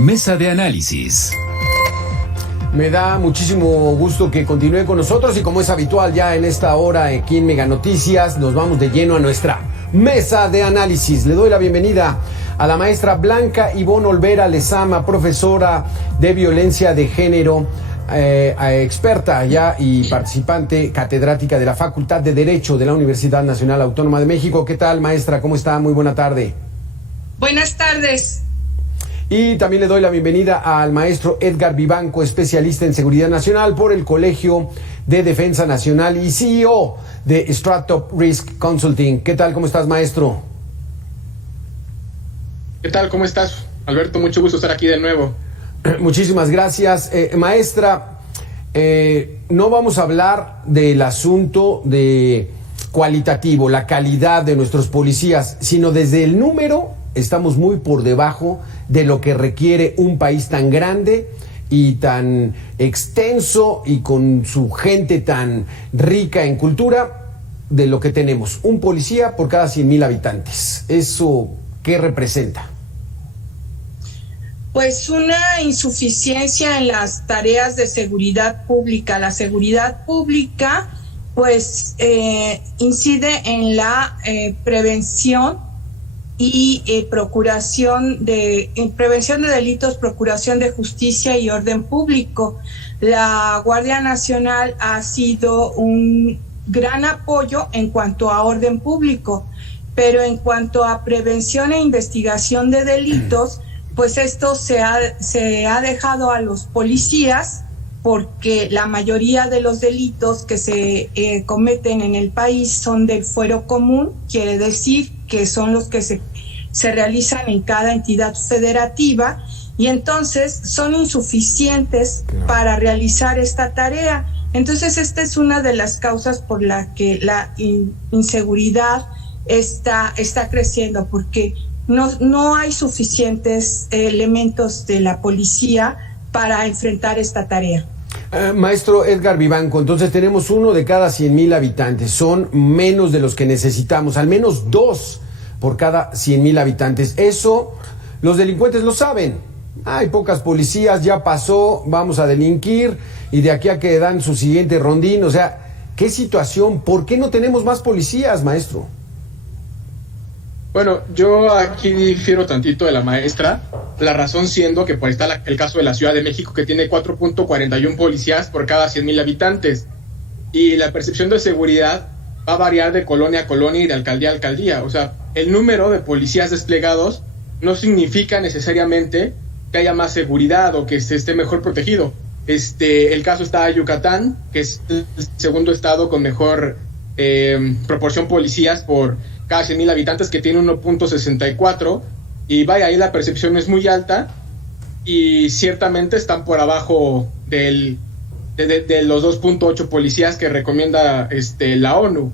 Mesa de análisis. Me da muchísimo gusto que continúe con nosotros y como es habitual ya en esta hora aquí en Mega Noticias, nos vamos de lleno a nuestra mesa de análisis. Le doy la bienvenida a la maestra Blanca Ivonne Olvera Lezama, profesora de violencia de género, experta ya y participante catedrática de la Facultad de Derecho de la Universidad Nacional Autónoma de México. ¿Qué tal, maestra? ¿Cómo está? Muy buena tarde. Buenas tardes. Y también le doy la bienvenida al maestro Edgar Vivanco, especialista en seguridad nacional por el Colegio de Defensa Nacional y CEO de Stratop Risk Consulting. ¿Qué tal? ¿Cómo estás, maestro? ¿Qué tal? ¿Cómo estás, Alberto? Mucho gusto estar aquí de nuevo. Muchísimas gracias. Maestra, no vamos a hablar del asunto de cualitativo, la calidad de nuestros policías, sino desde el número estamos muy por debajo de lo que requiere un país tan grande y tan extenso y con su gente tan rica en cultura de lo que tenemos. Un policía por cada 100,000 habitantes. ¿Eso qué representa? Pues una insuficiencia en las tareas de seguridad pública. La seguridad pública pues incide en la prevención y prevención de delitos, procuración de justicia y orden público. La Guardia Nacional ha sido un gran apoyo en cuanto a orden público, pero en cuanto a prevención e investigación de delitos, pues esto se ha dejado a los policías, porque la mayoría de los delitos que se cometen en el país son del fuero común, quiere decir que son los que se realizan en cada entidad federativa, y entonces son insuficientes para realizar esta tarea. Entonces esta es una de las causas por la que la inseguridad está creciendo, porque no hay suficientes elementos de la policía para enfrentar esta tarea. Maestro Edgar Vivanco, entonces tenemos 1 de cada 100,000 habitantes, son menos de los que necesitamos, al menos 2 por cada 100,000 habitantes. Eso los delincuentes lo saben. Hay pocas policías, ya pasó, vamos a delinquir y de aquí a que dan su siguiente rondín. O sea, ¿qué situación? ¿Por qué no tenemos más policías, maestro? Bueno, yo aquí difiero tantito de la maestra, la razón siendo que pues está el caso de la Ciudad de México, que tiene 4.41 policías por cada 100,000 habitantes, y la percepción de seguridad va a variar de colonia a colonia y de alcaldía a alcaldía. O sea, el número de policías desplegados no significa necesariamente que haya más seguridad o que se esté mejor protegido. El caso está de Yucatán, que es el segundo estado con mejor proporción policías por cada 100,000 habitantes, que tiene 1.64, y vaya, ahí la percepción es muy alta y ciertamente están por abajo de los 2.8 policías que recomienda la ONU.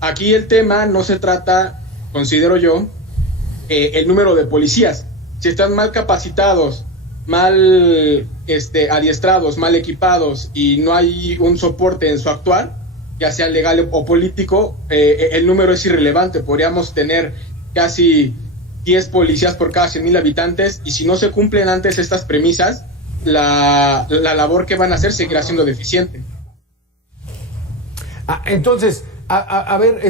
Aquí el tema no se trata, considero yo, el número de policías. Si están mal capacitados, mal adiestrados, mal equipados y no hay un soporte en su actuar, ya sea legal o político, el número es irrelevante. Podríamos tener casi 10 policías por cada 100,000 habitantes, y si no se cumplen antes estas premisas, la labor que van a hacer seguirá siendo deficiente. Entonces, a ver,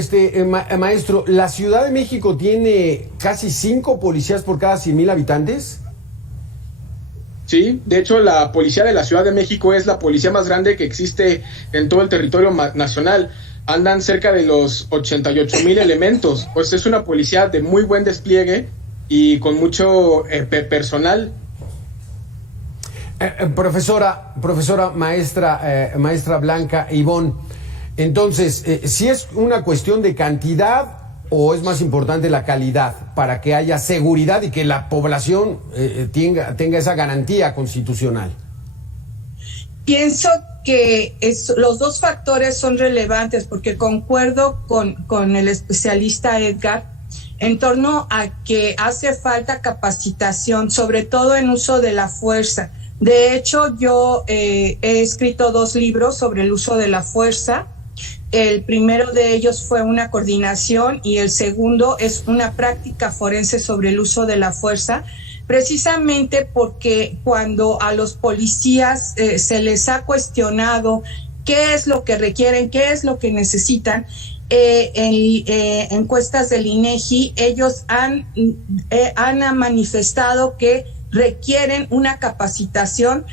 maestro, ¿la Ciudad de México tiene casi 5 policías por cada 100,000 habitantes? Sí, de hecho la policía de la Ciudad de México es la policía más grande que existe en todo el territorio nacional. Andan cerca de los 88,000 elementos. Pues es una policía de muy buen despliegue y con mucho personal. Profesora maestra Blanca Ivonne, entonces, ¿si es una cuestión de cantidad o es más importante la calidad para que haya seguridad y que la población tenga esa garantía constitucional? Pienso que los dos factores son relevantes, porque concuerdo con el especialista Edgar en torno a que hace falta capacitación, sobre todo en uso de la fuerza. De hecho, yo he escrito 2 libros sobre el uso de la fuerza. El primero de ellos fue una coordinación y el segundo es una práctica forense sobre el uso de la fuerza. precisamente porque cuando a los policías se les ha cuestionado qué es lo que requieren, qué es lo que necesitan, en encuestas del INEGI, ellos han manifestado que requieren una capacitación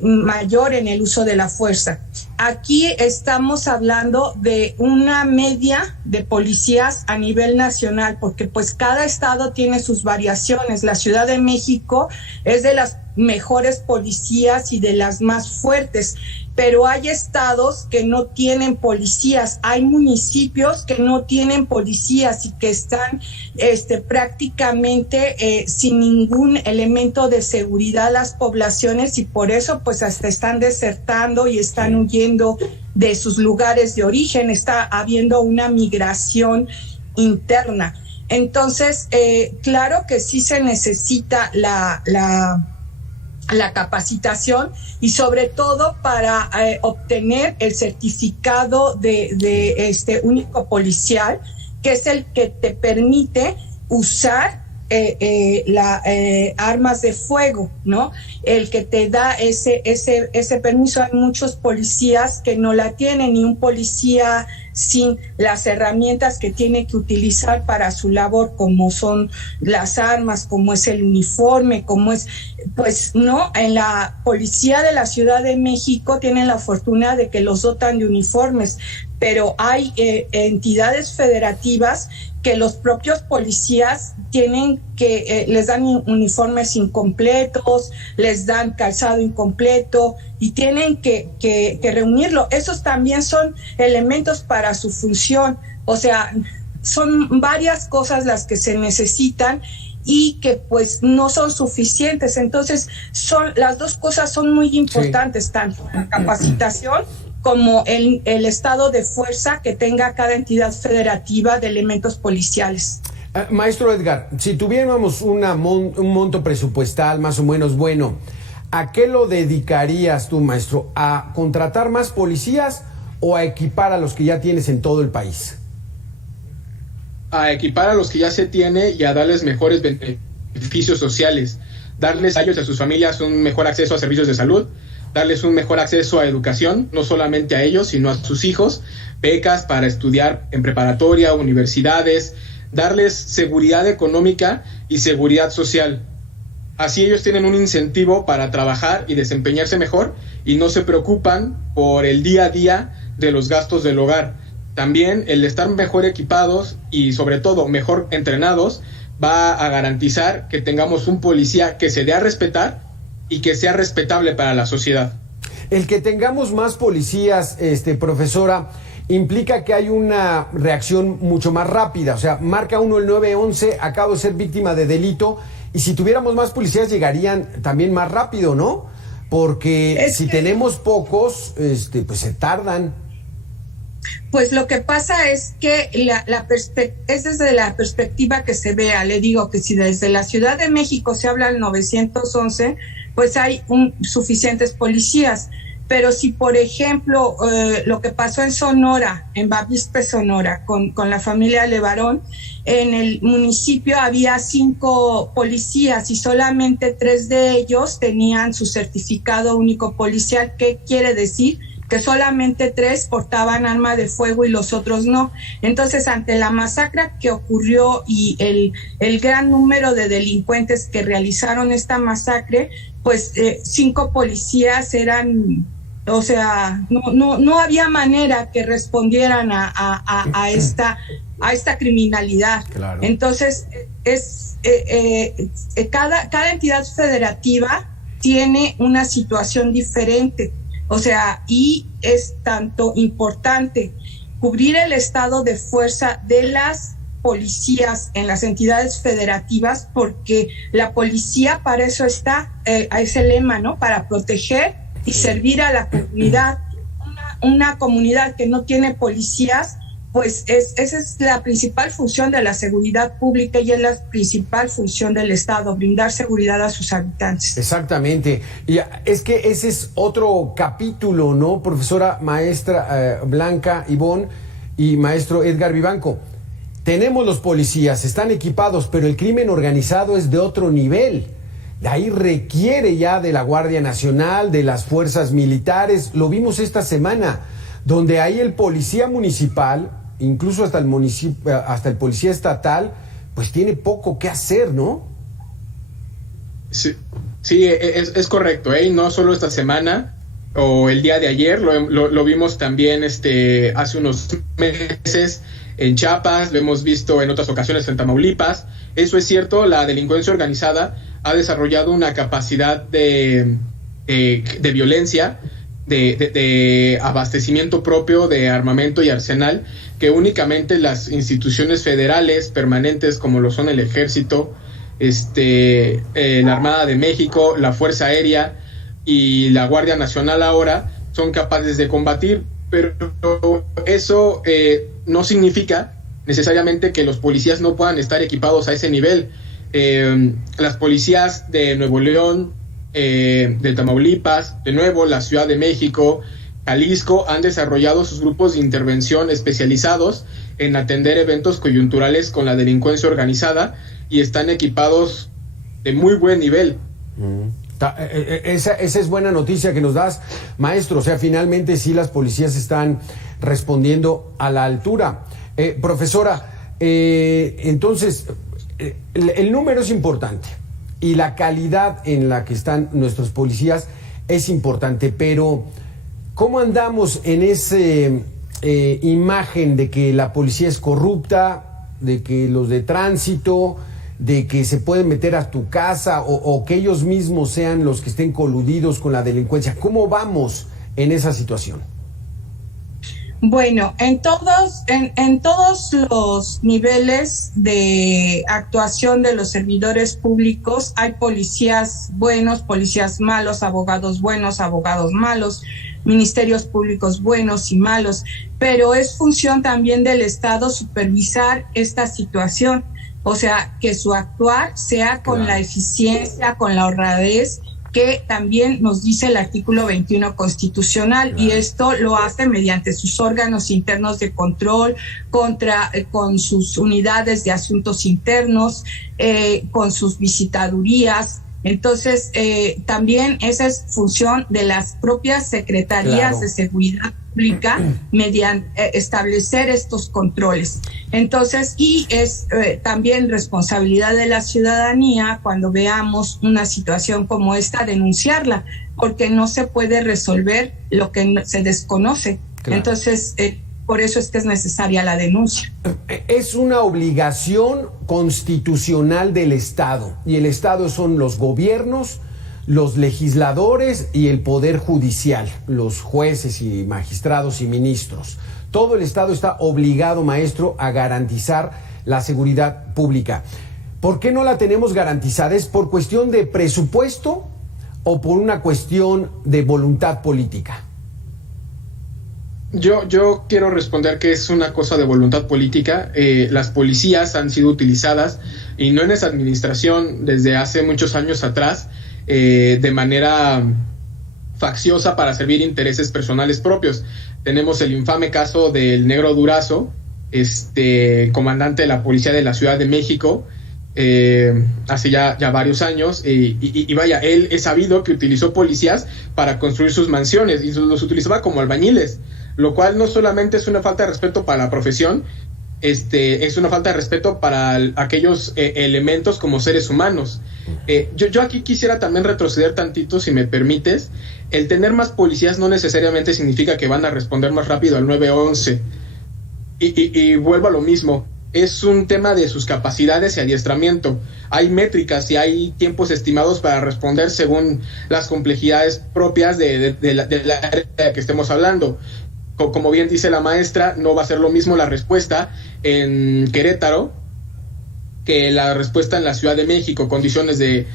mayor en el uso de la fuerza. Aquí estamos hablando de una media de policías a nivel nacional, porque pues cada estado tiene sus variaciones. La Ciudad de México es de las mejores policías y de las más fuertes, pero hay estados que no tienen policías, hay municipios que no tienen policías y que están prácticamente sin ningún elemento de seguridad las poblaciones, y por eso pues hasta están desertando y están huyendo de sus lugares de origen. Está habiendo una migración interna. Entonces, claro que sí se necesita la capacitación, y sobre todo para obtener el certificado de único policial, que es el que te permite usar armas de fuego, ¿no? El que te da ese permiso. Hay muchos policías que no la tienen, y un policía sin las herramientas que tiene que utilizar para su labor, como son las armas, como es el uniforme, como es, pues no, en la policía de la Ciudad de México tienen la fortuna de que los dotan de uniformes, pero hay entidades federativas que los propios policías tienen que, les dan uniformes incompletos, les dan calzado incompleto, y tienen que reunirlo. Esos también son elementos para su función. O sea, son varias cosas las que se necesitan y que pues no son suficientes. Entonces, las dos cosas son muy importantes, sí, tanto la capacitación como el estado de fuerza que tenga cada entidad federativa de elementos policiales. Maestro Edgar, si tuviéramos un monto presupuestal más o menos bueno, ¿a qué lo dedicarías tú, maestro? ¿A contratar más policías o a equipar a los que ya tienes en todo el país? A equipar a los que ya se tiene y a darles mejores beneficios sociales, darles a ellos y a sus familias un mejor acceso a servicios de salud, darles un mejor acceso a educación, no solamente a ellos, sino a sus hijos, becas para estudiar en preparatoria, universidades, darles seguridad económica y seguridad social. Así ellos tienen un incentivo para trabajar y desempeñarse mejor, y no se preocupan por el día a día de los gastos del hogar. También el estar mejor equipados y sobre todo mejor entrenados va a garantizar que tengamos un policía que se dé a respetar y que sea respetable para la sociedad. El que tengamos más policías, profesora, implica que hay una reacción mucho más rápida. O sea, marca uno el 911, acabo de ser víctima de delito, y si tuviéramos más policías llegarían también más rápido, ¿no? Porque si tenemos pocos, pues se tardan. Pues lo que pasa es que es desde la perspectiva que se vea. Le digo que si desde la Ciudad de México se habla del 911, pues hay suficientes policías. Pero si, por ejemplo, lo que pasó en Sonora, en Bavispe, Sonora, con la familia Levarón, en el municipio había 5 policías y solamente 3 de ellos tenían su certificado único policial. ¿Qué quiere decir? Que solamente 3 portaban arma de fuego y los otros no. Entonces, ante la masacre que ocurrió y el gran número de delincuentes que realizaron esta masacre, pues 5 policías eran, o sea, no había manera que respondieran a esta criminalidad. Claro. Entonces, cada entidad federativa tiene una situación diferente. O sea, y es tanto importante cubrir el estado de fuerza de las policías en las entidades federativas, porque la policía para eso está, a ese lema, ¿no? Para proteger y servir a la comunidad. Una comunidad que no tiene policías, pues esa es la principal función de la seguridad pública y es la principal función del Estado, brindar seguridad a sus habitantes. Exactamente. Y es que ese es otro capítulo, ¿no, profesora, maestra Blanca Ivonne y maestro Edgar Vivanco? tenemos los policías, están equipados, pero el crimen organizado es de otro nivel. De ahí requiere ya de la Guardia Nacional, de las fuerzas militares. Lo vimos esta semana, donde ahí el policía municipal, incluso hasta el policía estatal, pues tiene poco que hacer, ¿no? Sí, es correcto, ¿eh? Y no solo esta semana o el día de ayer, lo vimos también hace unos meses en Chiapas, lo hemos visto en otras ocasiones en Tamaulipas. Eso es cierto, la delincuencia organizada ha desarrollado una capacidad de violencia, de abastecimiento propio de armamento y arsenal, que únicamente las instituciones federales permanentes, como lo son el Ejército, la Armada de México, la Fuerza Aérea y la Guardia Nacional ahora, son capaces de combatir. Pero eso no significa necesariamente que los policías no puedan estar equipados a ese nivel. Las policías de Nuevo León, de Tamaulipas, de nuevo la Ciudad de México, Jalisco, han desarrollado sus grupos de intervención especializados en atender eventos coyunturales con la delincuencia organizada y están equipados de muy buen nivel. Esa es buena noticia que nos das, maestro. O sea, finalmente sí las policías están respondiendo a la altura. Profesora, entonces, el número es importante y la calidad en la que están nuestros policías es importante, pero ¿cómo andamos en esa imagen de que la policía es corrupta, de que los de tránsito, de que se pueden meter a tu casa o que ellos mismos sean los que estén coludidos con la delincuencia? ¿Cómo vamos en esa situación? Bueno, en todos los niveles de actuación de los servidores públicos hay policías buenos, policías malos, abogados buenos, abogados malos, ministerios públicos buenos y malos, pero es función también del Estado supervisar esta situación. O sea, que su actuar sea con la eficiencia, con la honradez que también nos dice el artículo 21 constitucional, y esto lo hace mediante sus órganos internos de control, con sus unidades de asuntos internos, con sus visitadurías. Entonces, también esa es función de las propias secretarías de seguridad pública mediante establecer estos controles. Entonces, y es también responsabilidad de la ciudadanía, cuando veamos una situación como esta, denunciarla, porque no se puede resolver lo que se desconoce. Claro. Entonces, por eso es que es necesaria la denuncia. Es una obligación constitucional del Estado, y el Estado son los gobiernos, los legisladores y el poder judicial, los jueces y magistrados y ministros. Todo el Estado está obligado, maestro, a garantizar la seguridad pública. ¿Por qué no la tenemos garantizada? ¿Es por cuestión de presupuesto o por una cuestión de voluntad política? Yo quiero responder que es una cosa de voluntad política. Las policías han sido utilizadas, y no en esa administración, desde hace muchos años atrás, de manera facciosa para servir intereses personales propios. Tenemos el infame caso del Negro Durazo, comandante de la policía de la Ciudad de México, hace ya varios años, y vaya, él es sabido que utilizó policías para construir sus mansiones y los utilizaba como albañiles, lo cual no solamente es una falta de respeto para la profesión, es una falta de respeto para aquellos elementos como seres humanos. Yo aquí quisiera también retroceder tantito, si me permites. El tener más policías no necesariamente significa que van a responder más rápido al 911. Y vuelvo a lo mismo, es un tema de sus capacidades y adiestramiento. Hay métricas y hay tiempos estimados para responder según las complejidades propias de la área que estemos hablando. Como bien dice la maestra, no va a ser lo mismo la respuesta en Querétaro que la respuesta en la Ciudad de México. Condiciones de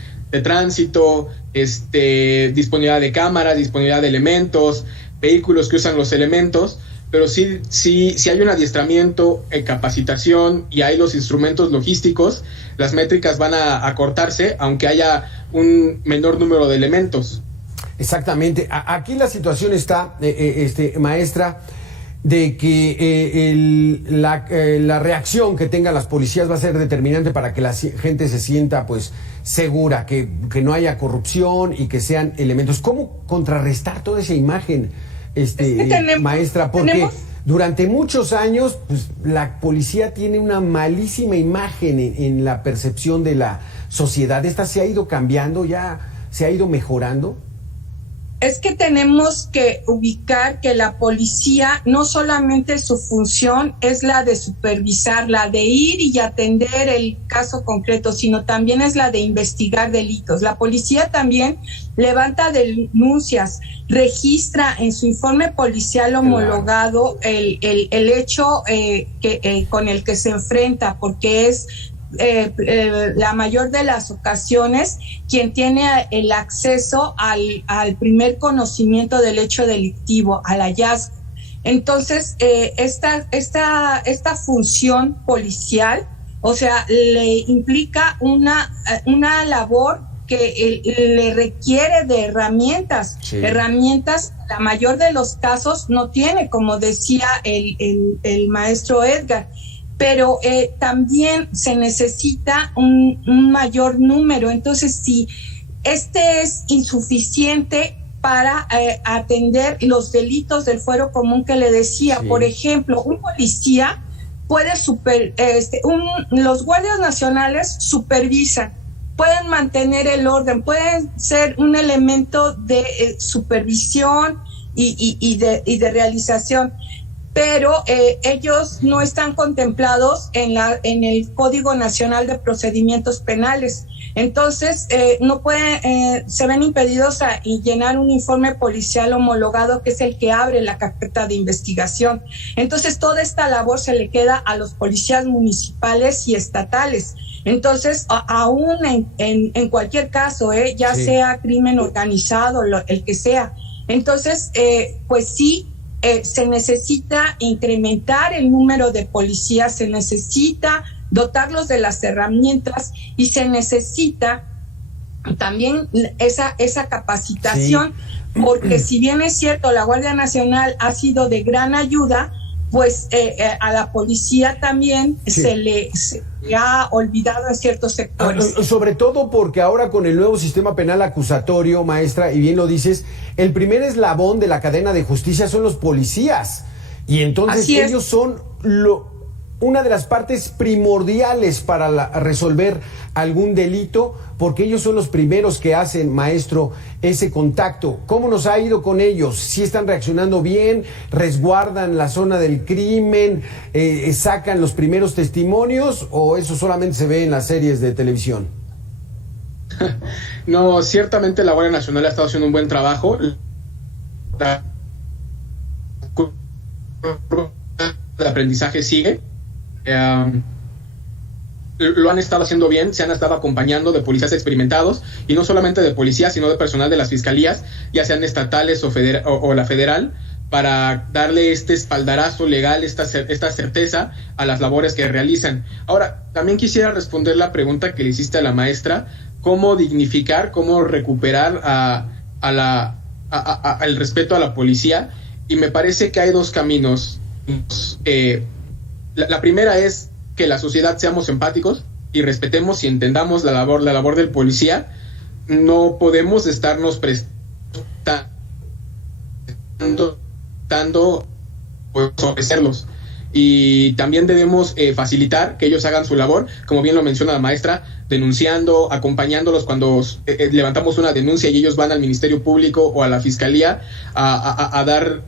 tránsito, disponibilidad de cámaras, disponibilidad de elementos, vehículos que usan los elementos, pero sí hay un adiestramiento, capacitación, y hay los instrumentos logísticos. Las métricas van a acortarse aunque haya un menor número de elementos. Exactamente. Aquí la situación está, maestra, de que la reacción que tengan las policías va a ser determinante para que la gente se sienta pues segura, que no haya corrupción y que sean elementos. ¿Cómo contrarrestar toda esa imagen, maestra? Porque durante muchos años pues, la policía tiene una malísima imagen en la percepción de la sociedad. ¿Esta se ha ido cambiando, ya se ha ido mejorando? Es que tenemos que ubicar que la policía no solamente su función es la de supervisar, la de ir y atender el caso concreto, sino también es la de investigar delitos. La policía también levanta denuncias, registra en su informe policial homologado el hecho con el que se enfrenta, porque es la mayor de las ocasiones quien tiene el acceso al primer conocimiento del hecho delictivo, al hallazgo. Entonces, esta función policial, o sea, le implica una labor que le requiere de herramientas, herramientas, la mayor de los casos no tiene, como decía el maestro Edgar. Pero también se necesita un mayor número. Entonces, si este es insuficiente para atender los delitos del fuero común que le decía, por ejemplo, un policía puede los guardias nacionales supervisan, pueden mantener el orden, pueden ser un elemento de supervisión y de realización, pero ellos no están contemplados en el Código Nacional de Procedimientos Penales. Entonces, no pueden, se ven impedidos a llenar un informe policial homologado, que es el que abre la carpeta de investigación. Entonces, toda esta labor se le queda a los policías municipales y estatales. Entonces, aún en cualquier caso, ya sea crimen organizado, el que sea. Entonces, pues sí, se necesita incrementar el número de policías, se necesita dotarlos de las herramientas y se necesita también esa capacitación, porque si bien es cierto, la Guardia Nacional ha sido de gran ayuda, pues a la policía también se le ha olvidado en ciertos sectores. Sobre todo porque ahora con el nuevo sistema penal acusatorio, maestra, y bien lo dices, el primer eslabón de la cadena de justicia son los policías. Y entonces ellos son una de las partes primordiales para resolver algún delito, porque ellos son los primeros que hacen, maestro, ese contacto. ¿Cómo nos ha ido con ellos? ¿Sí están reaccionando bien? ¿Resguardan la zona del crimen? ¿Sacan los primeros testimonios? ¿O eso solamente se ve en las series de televisión? No, ciertamente la Guardia Nacional ha estado haciendo un buen trabajo. El aprendizaje sigue. Lo han estado haciendo bien, se han estado acompañando de policías experimentados, y no solamente de policías, sino de personal de las fiscalías, ya sean estatales o la federal, para darle este espaldarazo legal, esta certeza a las labores que realizan. Ahora, también quisiera responder la pregunta que le hiciste a la maestra: cómo dignificar, cómo recuperar el respeto a la policía. Y me parece que hay dos caminos. La primera es que la sociedad seamos empáticos y respetemos y entendamos la labor del policía. No podemos estarnos prestando pues, ofrecerlos. Y también debemos facilitar que ellos hagan su labor, como bien lo menciona la maestra, denunciando, acompañándolos cuando levantamos una denuncia y ellos van al Ministerio Público o a la Fiscalía a dar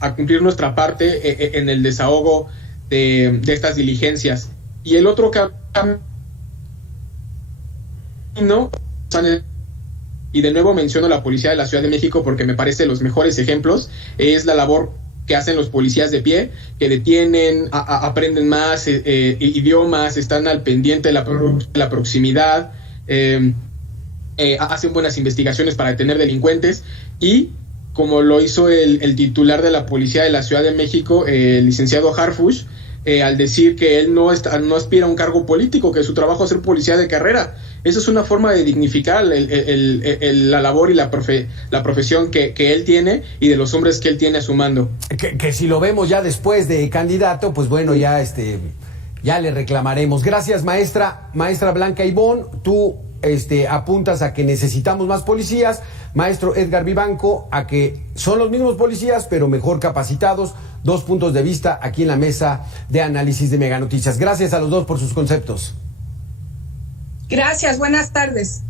a cumplir nuestra parte en el desahogo de estas diligencias. Y el otro camino, y de nuevo menciono la Policía de la Ciudad de México porque me parece los mejores ejemplos, es la labor que hacen los policías de pie, que detienen, aprenden más idiomas, están al pendiente de la proximidad, hacen buenas investigaciones para detener delincuentes, y como lo hizo el titular de la Policía de la Ciudad de México, el licenciado Harfuch, al decir que él no aspira a un cargo político, que su trabajo es ser policía de carrera. Eso es una forma de dignificar la labor y la profesión que él tiene y de los hombres que él tiene a su mando. Que si lo vemos ya después de candidato, pues bueno, ya le reclamaremos. Gracias, maestra Blanca Ibón. Tú apuntas a que necesitamos más policías. Maestro Edgar Vivanco, a que son los mismos policías, pero mejor capacitados. 2 puntos de vista aquí en la mesa de análisis de Mega Noticias. Gracias a los dos por sus conceptos. Gracias, buenas tardes.